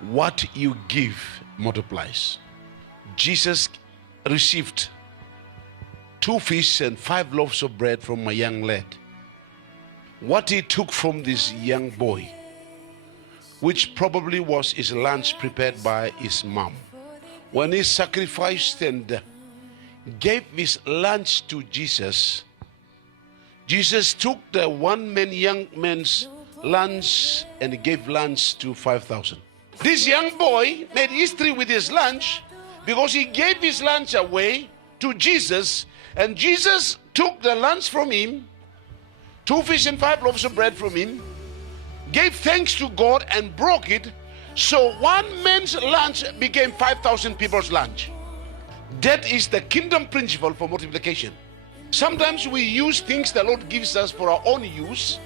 What you give multiplies. Jesus received 2 fish and 5 loaves of bread from a young lad. What he took from this young boy, which probably was his lunch prepared by his mom, when he sacrificed and gave his lunch to Jesus, Jesus took the young man's lunch and gave lunch to 5,000. This young boy made history with his lunch because he gave his lunch away to Jesus, and Jesus took the lunch from him, 2 fish and 5 loaves of bread from him, gave thanks to God and broke it, so one man's lunch became 5,000 people's lunch. That is the kingdom principle for multiplication. Sometimes we use things the Lord gives us for our own use,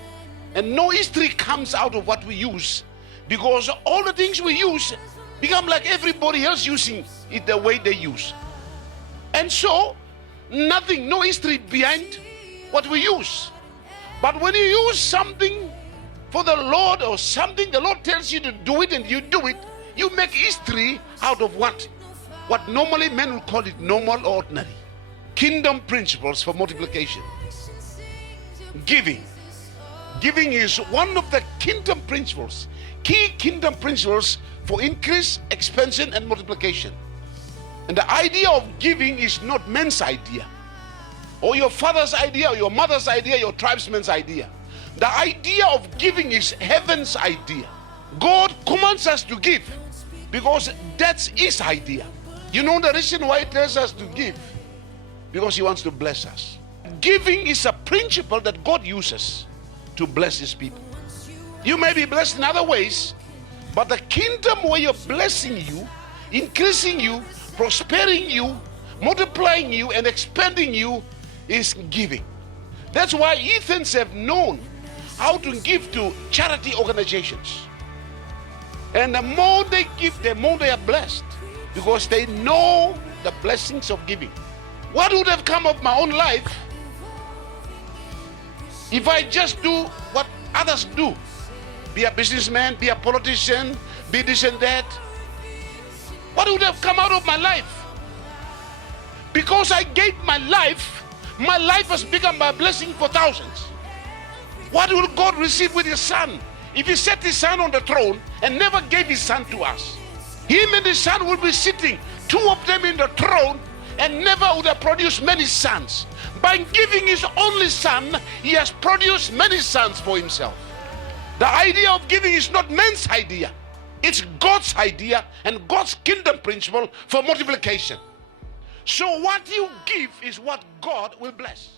and no history comes out of what we use, because all the things we use become like everybody else using it the way they use. And so, no history behind what we use. But when you use something for the Lord, or something the Lord tells you to do it and you do it, you make history out of what normally men will call it normal or ordinary. Kingdom principles for multiplication. Giving. Giving is one of the kingdom principles, key kingdom principles for increase, expansion, and multiplication. And the idea of giving is not man's idea, or your father's idea, or your mother's idea, your tribesman's idea. The idea of giving is heaven's idea. God commands us to give because that's his idea. You know the reason why he tells us to give? Because he wants to bless us. Giving is a principle that God uses to bless his people. You may be blessed in other ways, but the kingdom way of blessing you, increasing you, prospering you, multiplying you, and expanding you is giving. That's why Ethans have known how to give to charity organizations. And the more they give, the more they are blessed, because they know the blessings of giving. What would have come of my own life if I just do what others do? Be a businessman, be a politician, be this and that. What would have come out of my life? Because I gave my life has become a blessing for thousands. What will God receive with his son? If he set his son on the throne and never gave his son to us, him and his son will be sitting, 2 of them in the throne, and never would have produced many sons. By giving his only son, he has produced many sons for himself. The idea of giving is not man's idea. It's God's idea and God's kingdom principle for multiplication. So what you give is what God will bless.